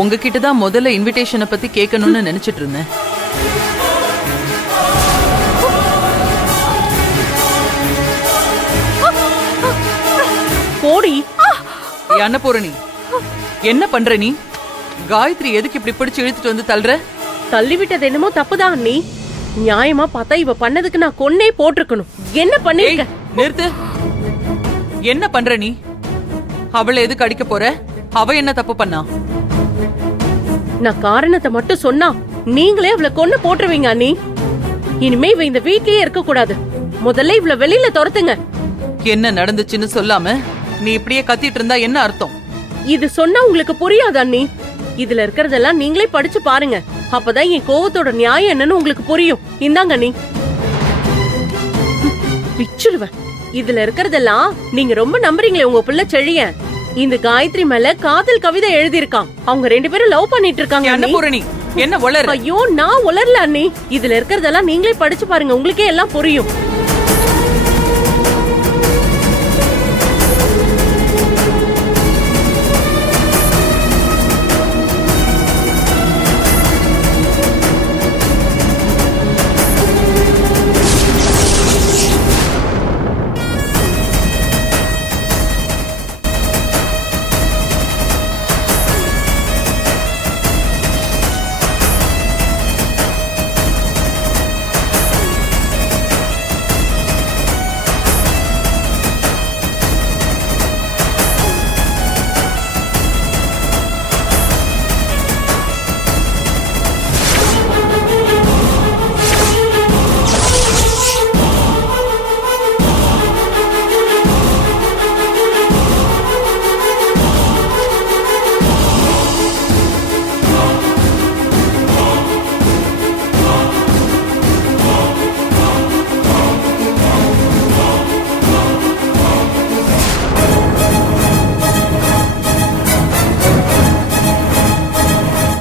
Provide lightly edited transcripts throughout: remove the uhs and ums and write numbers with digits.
உங்ககிட்ட தான் முதல்ல இன்விடேஷனை பத்தி கேட்கணும்னு நினைச்சிட்டு இருந்தேன். போடி அன்னபூரணி, என்ன பண்ற நீ? காயத்ரி எதுக்கு இப்படி பிடிச்சு இழுத்துட்டு வந்து தள்ளுற? தள்ளிவிட்டது என்னமோ தப்புதான் அண்ணி. நியாயமா பார்த்தா இவ பண்ணதுக்கு நான் கொன்னே போட்டிருக்கணும். என்ன பண்ணிருக்க? நிறுத்து. என்ன பண்ற நீ? அவளை எதுக்கு அடிக்க போற? அவ என்ன தப்பு பண்ணா? நான் காரணத்தை மட்டும் சொன்னா நீங்களே அவளை கொன்னு போட்டுருவீங்க அண்ணி. இனிமே இவ இந்த வீட்லயே இருக்க கூடாது. முதல்ல இவள வெளியில துரத்துங்க. என்ன நடந்துச்சுன்னு சொல்லாம நீ இப்படியே கத்திட்டு இருந்தா என்ன அர்த்தம்? இது சொன்னா உங்களுக்கு புரியாது அண்ணி. இதுல இருக்கறதெல்லாம் நீங்களே படிச்சு பாருங்க. அப்பதான் என் கோவத்தோட நியாயம் என்னன்னு உங்களுக்கு புரியும். இந்தாங்க அண்ணி. பிச்சுடுவேன். இதுல இருக்கறதெல்லாம் நீங்க ரொம்ப நம்புறீங்களே உங்க பிள்ளை செழிய. இந்த காயத்ரி மேல காதல் கவிதை எழுதியிருக்கான். அவங்க 2 பேரும் லவ் பண்ணிட்டு இருக்காங்க. அன்னபூரணி, என்ன உளறு? ஐயோ, நான் உளரல அண்ணி. இதுல இருக்கறதெல்லாம் நீங்களே படிச்சு பாருங்க. உங்களுக்கே எல்லாம் புரியும்.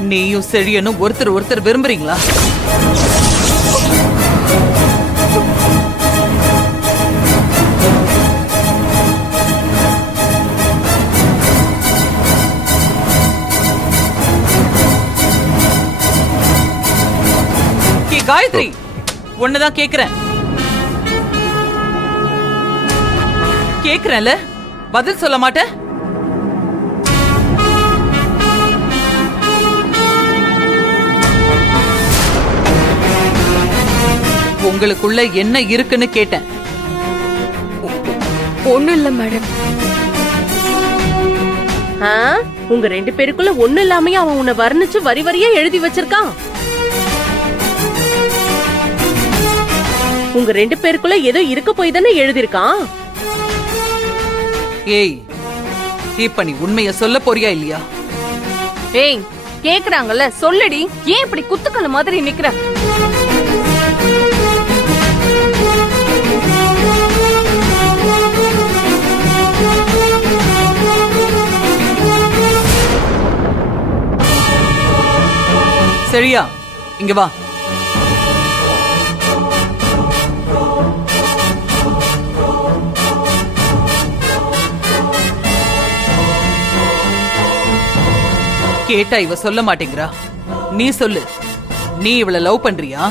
நீயும் செழியனும் ஒருத்தர் விரும்புறீங்களா? காயத்ரி, ஒண்ணுதான் கேக்குறேன்ல, பதில் சொல்ல மாட்டேன். உங்களுக்குள்ள என்ன இருக்குன்னு கேட்டேன். ஒண்ணும் இல்ல மேடம். உங்க 2 பேருக்குள்ள ஒண்ணு இல்லாமயே அவன் உன்னை வர்ணிச்சு வரி வரியா எழுதி வச்சிருக்கான். உங்க 2 பேருக்குள்ள ஏதோ இருக்க போய் தானே எழுதிருக்கான். ஏய், இப்ப நீ உண்மைய சொல்ல போறியா இல்லையா? ஏய், கேக்குறாங்கல்ல, சொல்லுடி. ஏன் இப்படி குத்துக்கல்ல மாதிரி நிக்கிற? சரியா, இங்க வா. கேட்டா இவ சொல்ல மாட்டேங்கிறா. நீ சொல்லு, நீ இவள லவ் பண்றியா?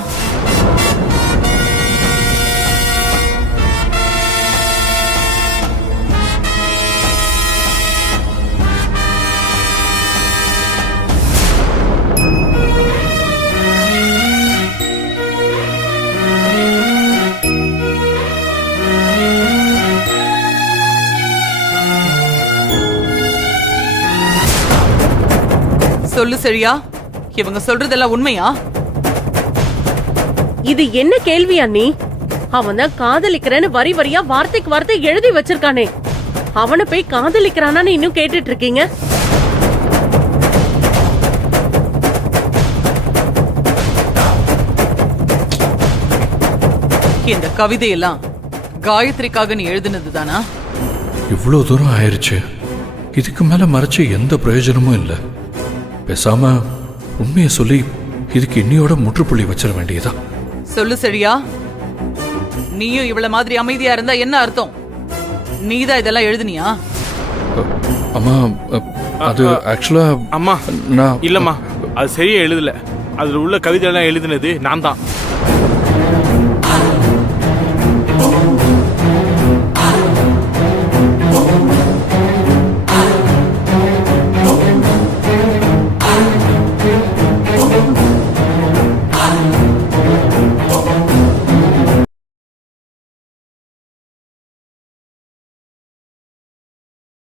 சொல்லு சரியா, இவங்க சொல்றதெல்லாம் உண்மையா? இது என்ன கேள்வி அண்ணி? அவன் தான் காதலிக்கிறேன்னு வரி வரியா வார்த்தைக்கு வார்த்தை எழுதி வச்சிருக்கானே. அவனை போய் காதலிக்கிறானான்னு இன்னும் கேட்டுட்டு இருக்கீங்க? இந்த கவிதையெல்லாம் காயத்ரிக்காக நீ எழுதுனது தானா? இவ்வளவு தூரம் ஆயிருச்சு. இதுக்கு மேல மறைச்சு எந்த பிரயோஜனமும் இல்லை. பேசாம உண்மையை சொல்லி இதுக்கு இன்னையோட முற்றுப்புள்ளி வச்சிட வேண்டியதா? சொல்லு சரியா, நீயும் இவ்வளவு மாதிரி அமைதியா இருந்தா என்ன அர்த்தம்? நீதான் இதெல்லாம் எழுதுனியா? அம்மா, அது ஆக்சுவலா அம்மா நான் இல்லம்மா அது சரியா எழுதல. அதுல உள்ள கவிதை எல்லாம் எழுதினது நான் தான்.